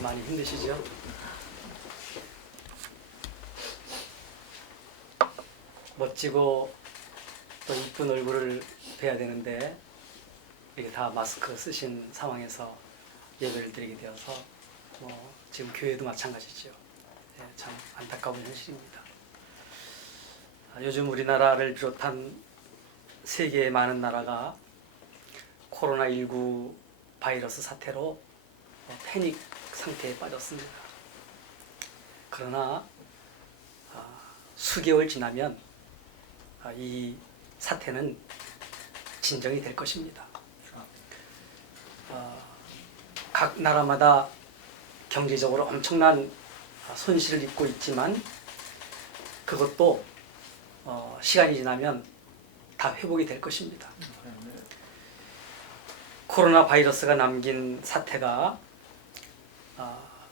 많이 힘드시죠? 멋지고 또 이쁜 얼굴을 뵈야 되는데 이게 다 마스크 쓰신 상황에서 예배를 드리게 되어서 지금 교회도 마찬가지죠. 네, 참 안타까운 현실입니다. 요즘 우리나라를 비롯한 세계의 많은 나라가 코로나19 바이러스 사태로 패닉 상태에 빠졌습니다. 그러나 수개월 지나면 이 사태는 진정이 될 것입니다. 각 나라마다 경제적으로 엄청난 손실을 입고 있지만 그것도 시간이 지나면 다 회복이 될 것입니다. 코로나 바이러스가 남긴 사태가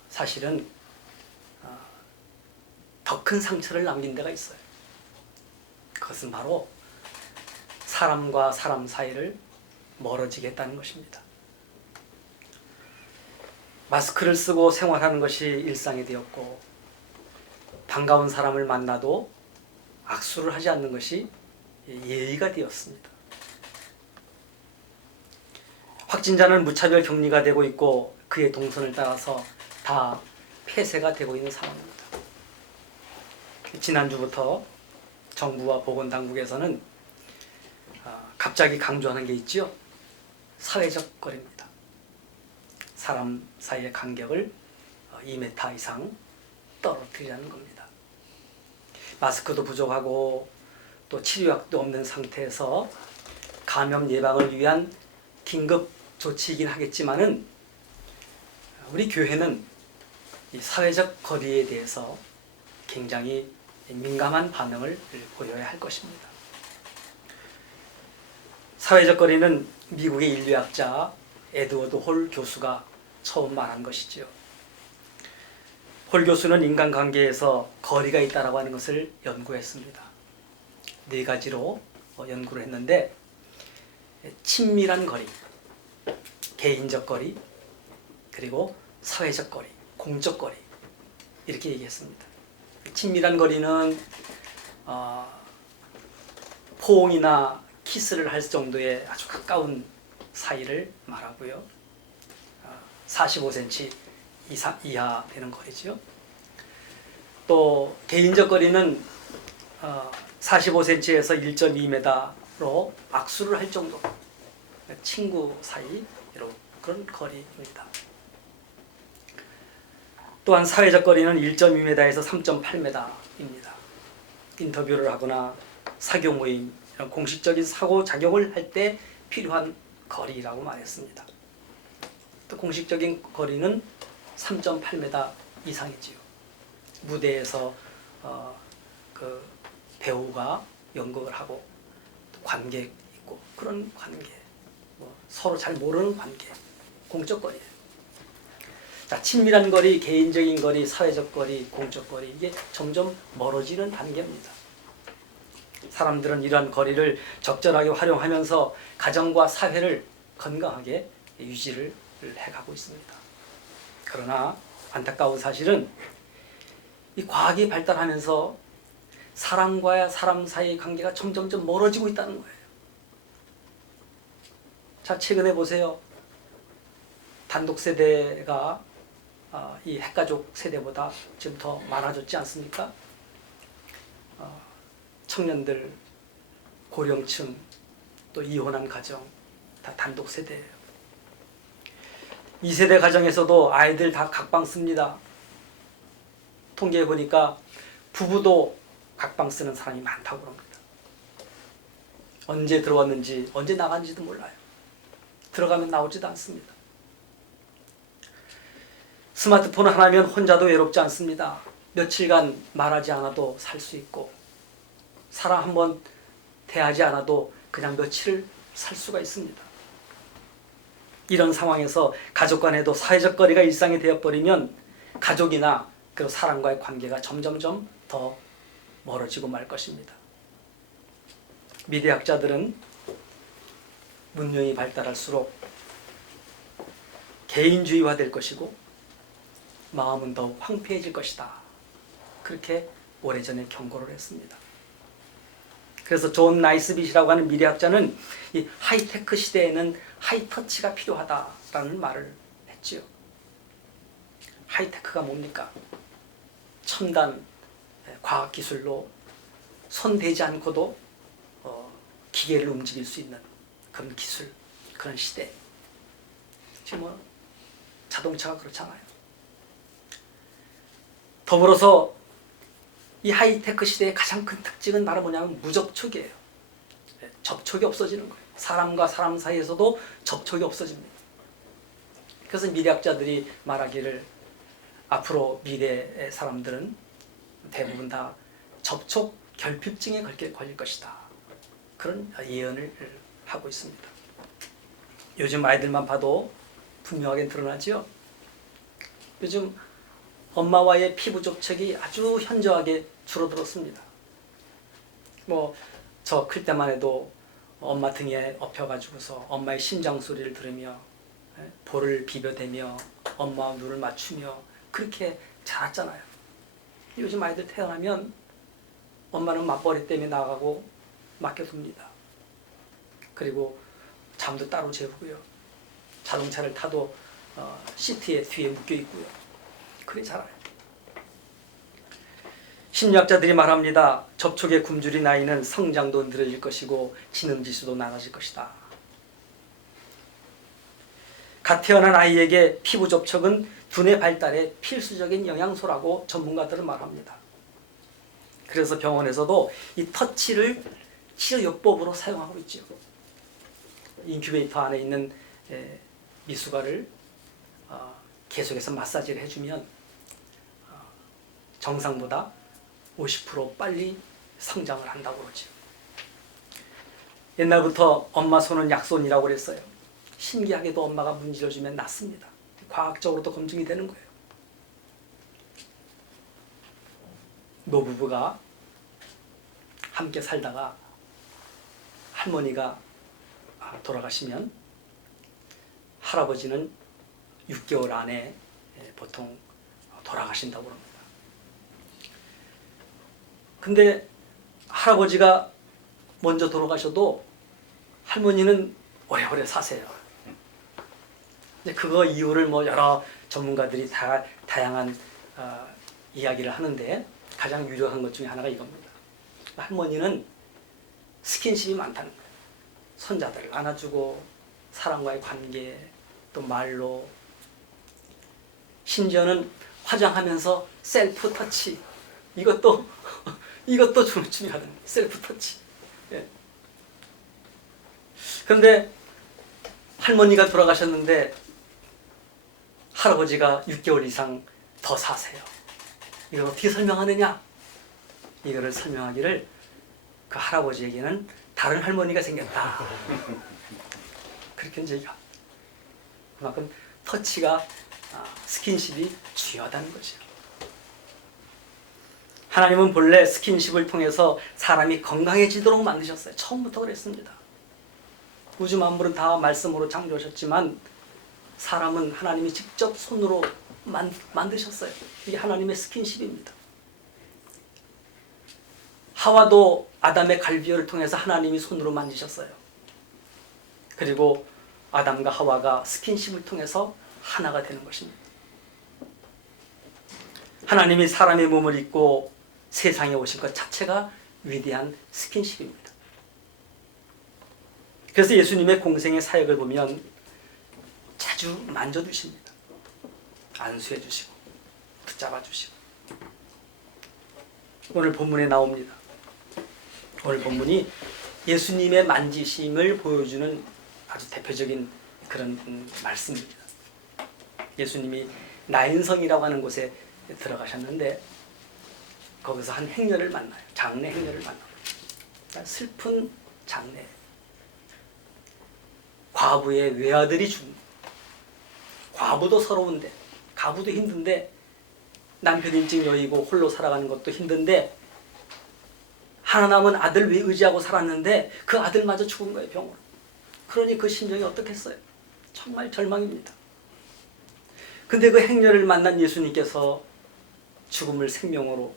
사실은 더 큰 상처를 남긴 데가 있어요. 그것은 바로 사람과 사람 사이를 멀어지게 했다는 것입니다. 마스크를 쓰고 생활하는 것이 일상이 되었고 반가운 사람을 만나도 악수를 하지 않는 것이 예의가 되었습니다. 확진자는 무차별 격리가 되고 있고 그의 동선을 따라서 다 폐쇄가 되고 있는 상황입니다. 지난주부터 정부와 보건당국에서는 갑자기 강조하는 게 있죠. 사회적 거리입니다. 사람 사이의 간격을 2m 이상 떨어뜨리자는 겁니다. 마스크도 부족하고 또 치료약도 없는 상태에서 감염 예방을 위한 긴급 조치이긴 하겠지만은 우리 교회는 이 사회적 거리에 대해서 굉장히 민감한 반응을 보여야 할 것입니다. 사회적 거리는 미국의 인류학자 에드워드 홀 교수가 처음 말한 것이지요. 홀 교수는 인간관계에서 거리가 있다라고 하는 것을 연구했습니다. 4가지로 연구를 했는데 친밀한 거리, 개인적 거리, 그리고 사회적 거리, 공적 거리 이렇게 얘기했습니다. 친밀한 거리는 포옹이나 키스를 할 정도의 아주 가까운 사이를 말하고요. 45cm 이하 되는 거리죠. 또 개인적 거리는 45cm에서 1.2m로 악수를 할 정도, 친구 사이 이런 그런 거리입니다. 또한 사회적 거리는 1.2m에서 3.8m입니다. 인터뷰를 하거나 사교 모임, 이런 공식적인 상호작용을 할 때 필요한 거리라고 말했습니다. 또 공식적인 거리는 3.8m 이상이지요. 무대에서 그 배우가 연극을 하고 또 관객 있고 그런 관계, 서로 잘 모르는 관계, 공적 거리예요. 자, 친밀한 거리, 개인적인 거리, 사회적 거리, 공적 거리 이게 점점 멀어지는 단계입니다. 사람들은 이러한 거리를 적절하게 활용하면서 가정과 사회를 건강하게 유지를 해가고 있습니다. 그러나 안타까운 사실은 이 과학이 발달하면서 사람과 사람 사이의 관계가 점점점 멀어지고 있다는 거예요. 자, 최근에 보세요. 단독 세대가 이 핵가족 세대보다 지금 더 많아졌지 않습니까? 청년들, 고령층, 또 이혼한 가정 다 단독 세대예요. 2세대 가정에서도 아이들 다 각방 씁니다. 통계해 보니까 부부도 각방 쓰는 사람이 많다고 합니다. 언제 들어왔는지 언제 나간지도 몰라요. 들어가면 나오지도 않습니다. 스마트폰 하나면 혼자도 외롭지 않습니다. 며칠간 말하지 않아도 살 수 있고 사람 한번 대하지 않아도 그냥 며칠 살 수가 있습니다. 이런 상황에서 가족 간에도 사회적 거리가 일상이 되어버리면 가족이나 그리고 사람과의 관계가 점점점 더 멀어지고 말 것입니다. 미래학자들은 문명이 발달할수록 개인주의화 될 것이고 마음은 더욱 황폐해질 것이다. 그렇게 오래전에 경고를 했습니다. 그래서 존 나이스빗이라고 하는 미래학자는 이 하이테크 시대에는 하이터치가 필요하다라는 말을 했지요. 하이테크가 뭡니까? 첨단 과학기술로 손 대지 않고도 기계를 움직일 수 있는 그런 기술, 그런 시대. 지금 뭐 자동차가 그렇잖아요. 더불어서 이 하이테크 시대의 가장 큰 특징은 바로 뭐냐면 무접촉이에요. 접촉이 없어지는 거예요. 사람과 사람 사이에서도 접촉이 없어집니다. 그래서 미래학자들이 말하기를 앞으로 미래의 사람들은 대부분 다 접촉 결핍증에 걸릴 것이다. 그런 예언을 하고 있습니다. 요즘 아이들만 봐도 분명하게 드러나죠. 요즘 엄마와의 피부 접촉이 아주 현저하게 줄어들었습니다. 뭐 저 클 때만 해도 엄마 등에 엎혀가지고서 엄마의 심장 소리를 들으며 볼을 비벼대며 엄마와 눈을 맞추며 그렇게 자랐잖아요. 요즘 아이들 태어나면 엄마는 맞벌이 때문에 나가고 맡겨둡니다. 그리고 잠도 따로 재우고요. 자동차를 타도 시트에 뒤에 묶여 있고요. 그래 자라요. 심리학자들이 말합니다. 접촉의 굶주린 아이는 성장도 느려질 것이고 지능지수도 낮아질 것이다. 갓 태어난 아이에게 피부 접촉은 두뇌 발달에 필수적인 영양소라고 전문가들은 말합니다. 그래서 병원에서도 이 터치를 치료요법으로 사용하고 있죠. 인큐베이터 안에 있는 미숙아를 계속해서 마사지를 해주면 정상보다 50% 빨리 성장을 한다고 그러죠. 옛날부터 엄마 손은 약손이라고 그랬어요. 신기하게도 엄마가 문질러주면 낫습니다. 과학적으로도 검증이 되는 거예요. 노부부가 함께 살다가 할머니가 돌아가시면 할아버지는 6개월 안에 보통 돌아가신다고 합니다. 근데 할아버지가 먼저 돌아가셔도 할머니는 오래오래 사세요. 그거 이유를 뭐 여러 전문가들이 다양한 이야기를 하는데 가장 유력한 것 중에 하나가 이겁니다. 할머니는 스킨십이 많다는 거예요. 손자들을 안아주고 사람과의 관계, 또 말로, 심지어는 화장하면서 셀프 터치, 이것도 중요하다는 거예요. 셀프 터치. 예. 그런데 할머니가 돌아가셨는데 할아버지가 6개월 이상 더 사세요. 이걸 어떻게 설명하느냐? 이거를 설명하기를 그 할아버지에게는 다른 할머니가 생겼다. 그렇게 이제 그만큼 터치가 스킨십이 중요하다는 거죠. 하나님은 본래 스킨십을 통해서 사람이 건강해지도록 만드셨어요. 처음부터 그랬습니다. 우주 만물은 다 말씀으로 창조하셨지만 사람은 하나님이 직접 손으로 만드셨어요. 이게 하나님의 스킨십입니다. 하와도 아담의 갈비뼈를 통해서 하나님이 손으로 만지셨어요. 그리고 아담과 하와가 스킨십을 통해서 하나가 되는 것입니다. 하나님이 사람의 몸을 입고 세상에 오신 것 자체가 위대한 스킨십입니다. 그래서 예수님의 공생의 사역을 보면 자주 만져주십니다. 안수해 주시고 붙잡아 주시고. 오늘 본문에 나옵니다. 오늘 본문이 예수님의 만지심을 보여주는 아주 대표적인 그런 말씀입니다. 예수님이 나인성이라고 하는 곳에 들어가셨는데 거기서 한 행녀를 만나요. 장례 행녀를 만나요. 슬픈 장례. 과부의 외아들이 죽는. 과부도 서러운데, 가부도 힘든데, 남편 일찍 여의고 홀로 살아가는 것도 힘든데, 하나 남은 아들 왜 의지하고 살았는데 그 아들마저 죽은 거예요, 병으로. 그러니 그 심정이 어떻겠어요? 정말 절망입니다. 근데 그 행렬을 만난 예수님께서 죽음을 생명으로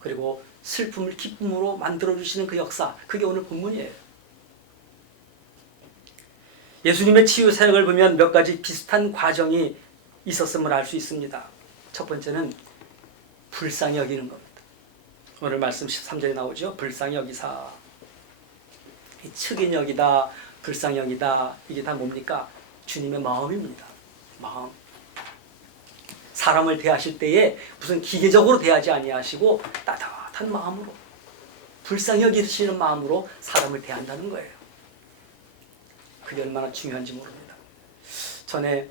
그리고 슬픔을 기쁨으로 만들어주시는 그 역사, 그게 오늘 본문이에요. 예수님의 치유 사역을 보면 몇 가지 비슷한 과정이 있었음을 알 수 있습니다. 첫 번째는 불쌍히 여기는 겁니다. 오늘 말씀 13절에 나오죠. 불쌍히 여기사. 이 측인 여기다, 불쌍히 여기다, 이게 다 뭡니까? 주님의 마음입니다. 마음. 사람을 대하실 때에 무슨 기계적으로 대하지 아니하시고 따뜻한 마음으로, 불쌍히 여기시는 마음으로 사람을 대한다는 거예요. 그게 얼마나 중요한지 모릅니다. 전에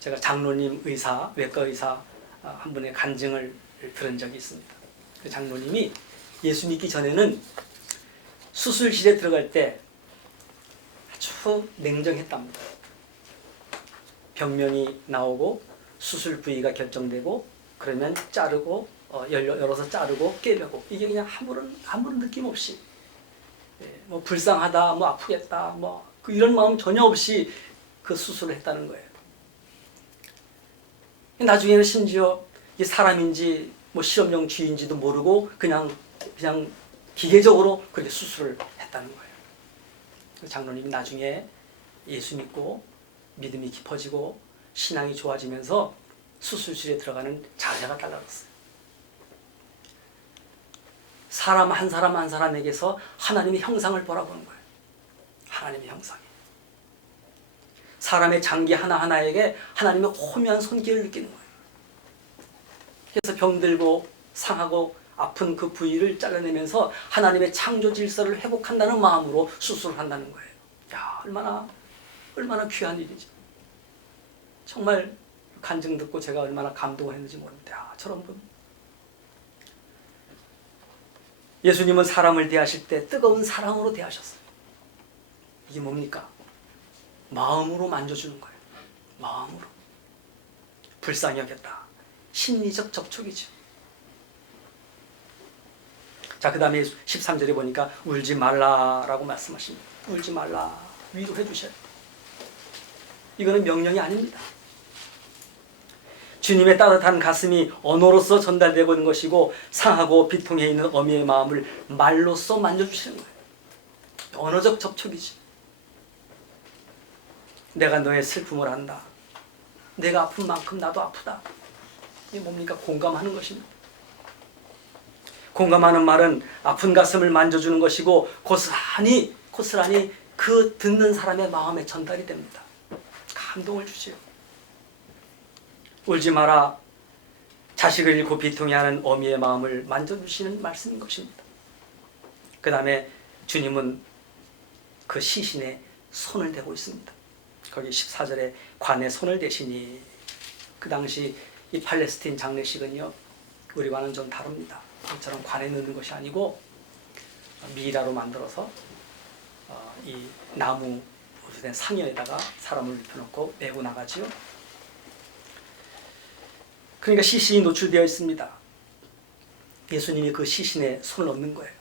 제가 장로님 의사, 외과 의사 한 분의 간증을 들은 적이 있습니다. 그 장로님이 예수 믿기 전에는 수술실에 들어갈 때 아주 냉정했답니다. 병명이 나오고 수술 부위가 결정되고 그러면 자르고 열어서 자르고 꿰매고, 이게 그냥 아무런 느낌 없이, 뭐 불쌍하다, 뭐 아프겠다, 뭐 이런 마음 전혀 없이 그 수술을 했다는 거예요. 나중에는 심지어 이게 사람인지 뭐 실험용 쥐인지도 모르고 그냥 기계적으로 그렇게 수술을 했다는 거예요. 장로님이 나중에 예수 믿고 믿음이 깊어지고 신앙이 좋아지면서 수술실에 들어가는 자세가 달라졌어요. 사람 한 사람에게서 하나님의 형상을 보라보는 거예요. 하나님의 형상이. 사람의 장기 하나하나에게 하나님의 호미한 손길을 느끼는 거예요. 그래서 병들고 상하고 아픈 그 부위를 잘라내면서 하나님의 창조 질서를 회복한다는 마음으로 수술을 한다는 거예요. 야, 얼마나 귀한 일이죠. 정말 간증 듣고 제가 얼마나 감동을 했는지 모릅니다. 야, 저런 분. 예수님은 사람을 대하실 때 뜨거운 사랑으로 대하셨어요. 이게 뭡니까? 마음으로 만져주는 거예요. 마음으로. 불쌍히 여겼다. 심리적 접촉이죠. 자, 그 다음에 13절에 보니까 울지 말라라고 말씀하십니다. 울지 말라. 위로해 주셔요. 이거는 명령이 아닙니다. 주님의 따뜻한 가슴이 언어로서 전달되고 있는 것이고, 상하고 비통해 있는 어미의 마음을 말로써 만져주시는 거예요. 언어적 접촉이지. 내가 너의 슬픔을 안다. 내가 아픈 만큼 나도 아프다. 이게 뭡니까? 공감하는 것입니다. 공감하는 말은 아픈 가슴을 만져주는 것이고, 고스란히 그 듣는 사람의 마음에 전달이 됩니다. 감동을 주시오. 울지 마라. 자식을 잃고 비통해하는 어미의 마음을 만져주시는 말씀인 것입니다. 그 다음에 주님은 그 시신에 손을 대고 있습니다. 거기 14절에 관에 손을 대시니, 그 당시 이 팔레스틴 장례식은요, 우리와는 좀 다릅니다. 이처럼 관에 넣는 것이 아니고 미라로 만들어서 이 나무 된 상여에다가 사람을 눕혀놓고 메고 나가지요. 그러니까 시신이 노출되어 있습니다. 예수님이 그 시신에 손을 얹는 거예요.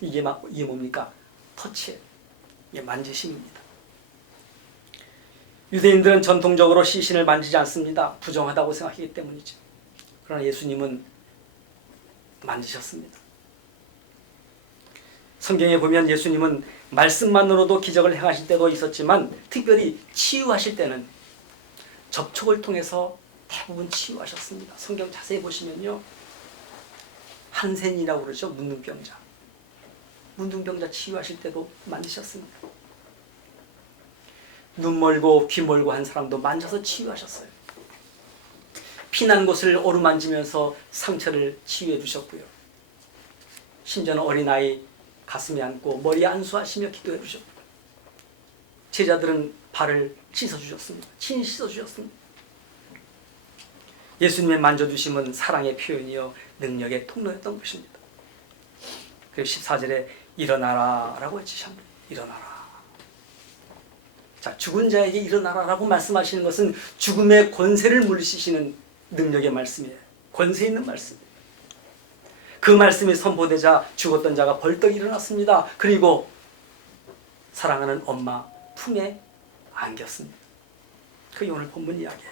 이게 뭡니까? 터치예요. 이게 만지심입니다. 유대인들은 전통적으로 시신을 만지지 않습니다. 부정하다고 생각하기 때문이죠. 그러나 예수님은 만지셨습니다. 성경에 보면 예수님은 말씀만으로도 기적을 행하실 때도 있었지만, 특별히 치유하실 때는 접촉을 통해서 대부분 치유하셨습니다. 성경 자세히 보시면요, 한센이라고 그러죠. 문둥병자 치유하실 때도 만지셨습니다. 눈 멀고 귀 멀고 한 사람도 만져서 치유하셨어요. 피난 곳을 어루만지면서 상처를 치유해 주셨고요. 심지어는 어린아이 가슴에 안고 머리에 안수하시며 기도해 주셨고요. 제자들은 발을 씻어주셨습니다. 친히 씻어주셨습니다. 예수님의 만져주심은 사랑의 표현이요 능력의 통로였던 것입니다. 그리고 14절에 일어나라 라고 외치십니다. 일어나라. 자, 죽은 자에게 일어나라 라고 말씀하시는 것은 죽음의 권세를 물리치시는 능력의 말씀이에요. 권세 있는 말씀. 그 말씀이 선포되자 죽었던 자가 벌떡 일어났습니다. 그리고 사랑하는 엄마 품에 안겼습니다. 그게 오늘 본문 이야기예요.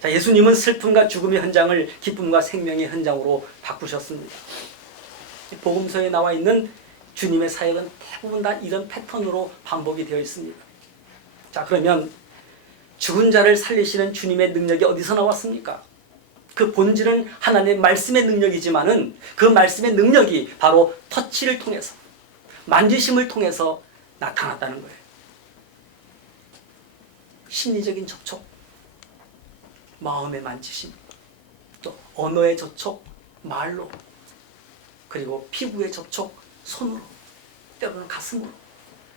자, 예수님은 슬픔과 죽음의 현장을 기쁨과 생명의 현장으로 바꾸셨습니다. 복음서에 나와 있는 주님의 사역은 대부분 다 이런 패턴으로 반복이 되어 있습니다. 자, 그러면 죽은 자를 살리시는 주님의 능력이 어디서 나왔습니까? 그 본질은 하나님의 말씀의 능력이지만은 그 말씀의 능력이 바로 터치를 통해서, 만지심을 통해서 나타났다는 거예요. 심리적인 접촉, 마음의 만지심, 또 언어의 접촉, 말로, 그리고 피부의 접촉, 손으로, 때로는 가슴으로,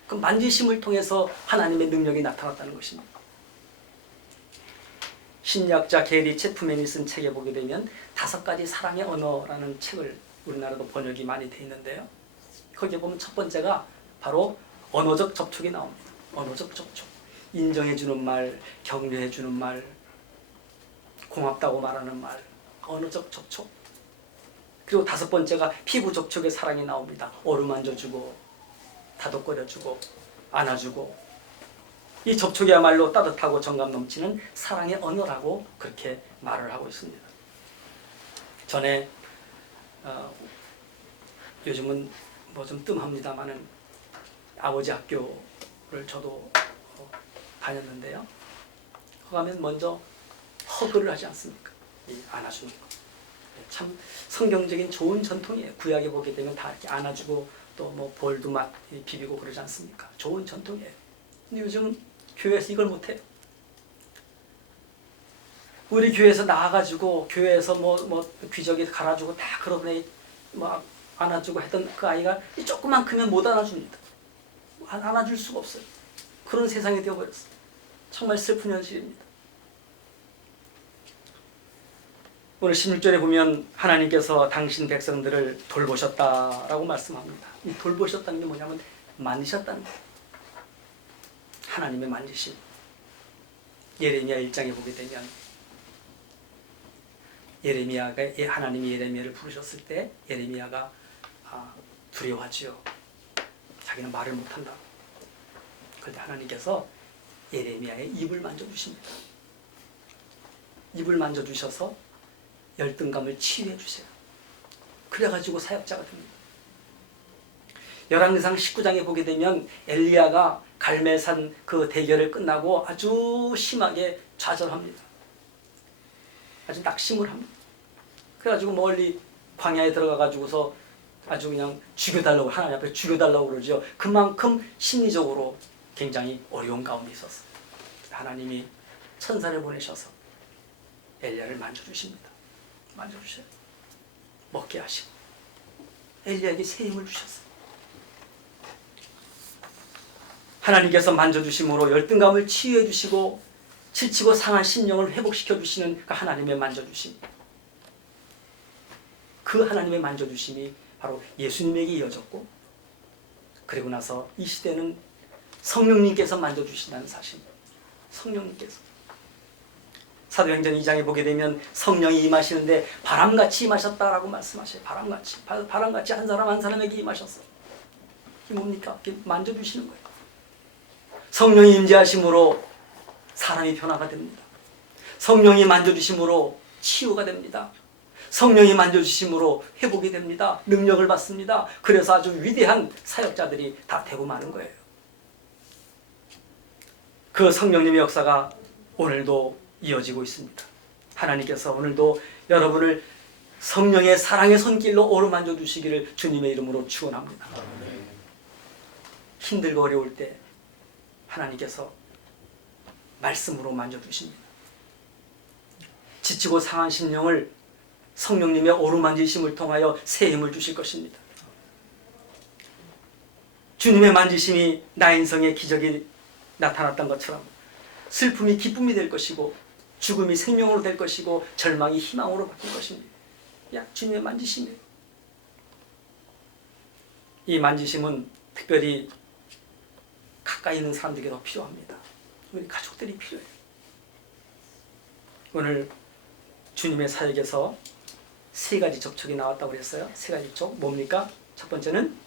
그 만지심을 통해서 하나님의 능력이 나타났다는 것입니다. 심리학자 게리 체프맨이 쓴 책에 보게 되면 5가지 사랑의 언어라는 책을 우리나라도 번역이 많이 돼 있는데요. 거기에 보면 첫 번째가 바로 언어적 접촉이 나옵니다. 언어적 접촉. 인정해주는 말, 격려해주는 말, 고맙다고 말하는 말, 언어적 접촉. 그리고 5번째가 피부 접촉의 사랑이 나옵니다. 어루만져주고, 다독거려주고, 안아주고. 이 접촉이야말로 따뜻하고 정감 넘치는 사랑의 언어라고 그렇게 말을 하고 있습니다. 전에 요즘은 뭐 좀 뜸합니다만은 아버지 학교를 저도 다녔는데요. 가면 먼저 허그를 하지 않습니까? 안아주는 거. 참 성경적인 좋은 전통이에요. 구약에 보게 되면 다 이렇게 안아주고 또 뭐 볼도 막 비비고 그러지 않습니까? 좋은 전통이에요. 근데 요즘 교회에서 이걸 못해요. 우리 교회에서 나와가지고 교회에서 뭐 귀저귀 갈아주고 다 그런 애 뭐 안아주고 했던 그 아이가 조금만 크면 못 안아줍니다. 안아줄 수가 없어요. 그런 세상이 되어버렸어요. 정말 슬픈 현실입니다. 오늘 16절에 보면 하나님께서 당신 백성들을 돌보셨다라고 말씀합니다. 이 돌보셨다는 게 뭐냐면 만지셨다는 거예요. 하나님의 만지심. 예레미야 1장에 보게 되면 예레미야가 하나님이 예레미야를 부르셨을 때 예레미야가 두려워하지요. 자기는 말을 못한다. 그런데 하나님께서 예레미야의 입을 만져주십니다. 입을 만져주셔서 열등감을 치유해 주세요. 그래가지고 사역자가 됩니다. 열왕기상 19장에 보게 되면 엘리야가 갈멜산 그 대결을 끝나고 아주 심하게 좌절합니다. 아주 낙심을 합니다. 그래가지고 멀리 광야에 들어가가지고서 아주 그냥 죽여달라고 하나님 앞에 죽여달라고 그러죠. 그만큼 심리적으로 굉장히 어려운 가운데 있었어요. 하나님이 천사를 보내셔서 엘리야를 만져주십니다. 만져주셔요. 먹게 하시고 엘리야에게 새 힘을 주셨어요. 하나님께서 만져주심으로 열등감을 치유해 주시고 지치고 상한 심령을 회복시켜 주시는 그 하나님의 만져주심. 그 하나님의 만져주심이 바로 예수님에게 이어졌고, 그리고 나서 이 시대는 성령님께서 만져주신다는 사실. 성령님께서. 사도행전 2장에 보게 되면 성령이 임하시는데 바람같이 임하셨다라고 말씀하셔요. 바람같이. 바람같이 한 사람 한 사람에게 임하셨어. 이게 뭡니까? 이렇게 만져주시는 거예요. 성령이 임재하심으로 사람이 변화가 됩니다. 성령이 만져주심으로 치유가 됩니다. 성령이 만져주심으로 회복이 됩니다. 능력을 받습니다. 그래서 아주 위대한 사역자들이 다 되고 마는 거예요. 그 성령님의 역사가 오늘도 이어지고 있습니다. 하나님께서 오늘도 여러분을 성령의 사랑의 손길로 어루만져 주시기를 주님의 이름으로 축원합니다. 힘들고 어려울 때 하나님께서 말씀으로 만져주십니다. 지치고 상한 심령을 성령님의 어루만지심을 통하여 새 힘을 주실 것입니다. 주님의 만지심이 나 인생의 기적이 나타났던 것처럼 슬픔이 기쁨이 될 것이고 죽음이 생명으로 될 것이고 절망이 희망으로 바뀔 것입니다. 주님의 만지심이에요. 이 만지심은 특별히 가까이 있는 사람들에게 더 필요합니다. 우리 가족들이 필요해요. 오늘 주님의 사역에서 3가지 접촉이 나왔다고 그랬어요. 3가지 접촉 뭡니까? 첫 번째는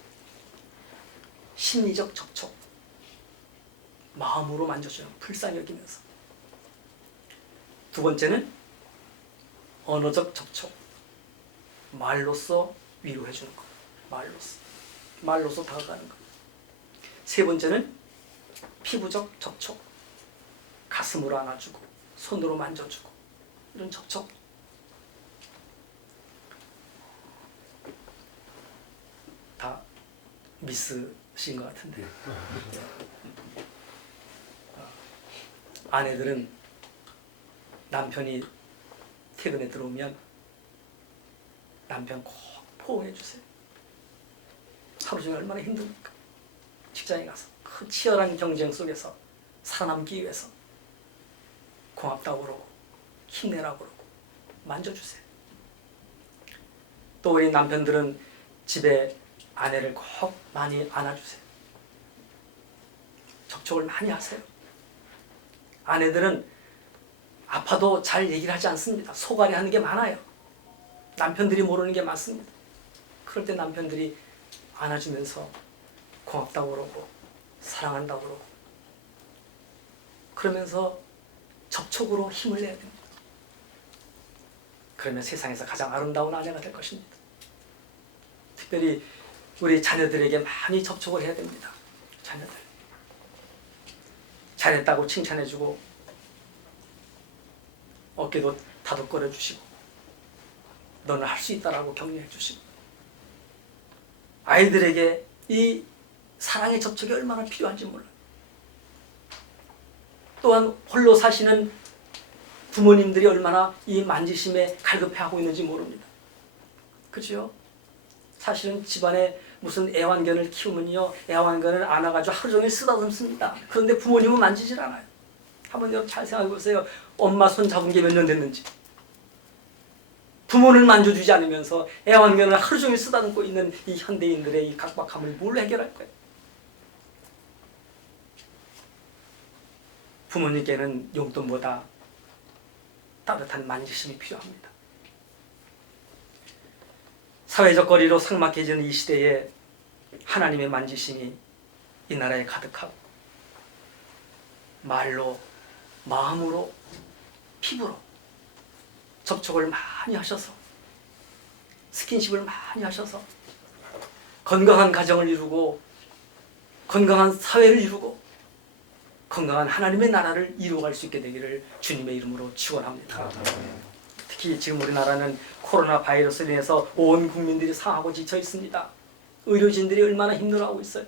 심리적 접촉. 마음으로 만져줘요. 불쌍히 여기면서. 두 번째는 언어적 접촉. 말로써 위로해 주는 것. 말로써 다가가는 것. 세 번째는 피부적 접촉. 가슴으로 안아주고 손으로 만져주고 이런 접촉. 다 미스신 것 같은데. 아내들은 남편이 퇴근에 들어오면 남편 꼭 포옹해 주세요. 하루 종일 얼마나 힘듭니까? 직장에 가서 그 치열한 경쟁 속에서 살아남기 위해서 고맙다고 그러고 힘내라고 그러고 만져주세요. 또 우리 남편들은 집에 아내를 꼭 많이 안아주세요. 접촉을 많이 하세요. 아내들은 아파도 잘 얘기를 하지 않습니다. 속앓이 하는 게 많아요. 남편들이 모르는 게 많습니다. 그럴 때 남편들이 안아주면서 고맙다고 그러고 사랑한다고 그러고 그러면서 접촉으로 힘을 내야 됩니다. 그러면 세상에서 가장 아름다운 아내가 될 것입니다. 특별히 우리 자녀들에게 많이 접촉을 해야 됩니다. 자녀들 잘했다고 칭찬해주고 어깨도 다독거려 주시고 너는 할 수 있다라고 격려해 주시고 아이들에게 이 사랑의 접촉이 얼마나 필요한지 몰라요. 또한 홀로 사시는 부모님들이 얼마나 이 만지심에 갈급해하고 있는지 모릅니다. 그렇죠? 사실은 집안에 무슨 애완견을 키우면요, 애완견을 안아가지고 하루 종일 쓰다듬습니다. 그런데 부모님은 만지질 않아요. 한번 여러분 잘 생각해 보세요. 엄마 손 잡은 게 몇 년 됐는지. 부모는 만져주지 않으면서 애완견을 하루 종일 쓰다듬고 있는 이 현대인들의 이 각박함을 뭘로 해결할 거예요? 부모님께는 용돈보다 따뜻한 만지심이 필요합니다. 사회적 거리로 삭막해지는 이 시대에 하나님의 만지심이 이 나라에 가득하고 말로, 마음으로, 피부로 접촉을 많이 하셔서 스킨십을 많이 하셔서 건강한 가정을 이루고 건강한 사회를 이루고 건강한 하나님의 나라를 이루어갈 수 있게 되기를 주님의 이름으로 축원합니다. 특히 지금 우리나라는 코로나 바이러스로 인해서 온 국민들이 상하고 지쳐 있습니다. 의료진들이 얼마나 힘들어하고 있어요.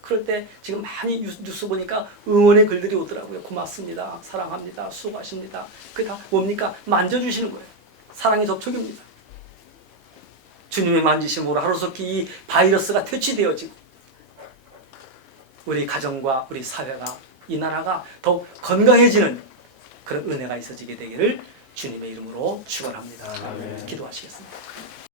그럴 때 지금 많이 뉴스 보니까 응원의 글들이 오더라고요. 고맙습니다. 사랑합니다. 수고하십니다. 그게 다 뭡니까? 만져주시는 거예요. 사랑의 접촉입니다. 주님의 만지심으로 하루속히 이 바이러스가 퇴치되어지고 우리 가정과 우리 사회가 이 나라가 더욱 건강해지는 그런 은혜가 있어지게 되기를 주님의 이름으로 축원합니다. 기도하시겠습니다.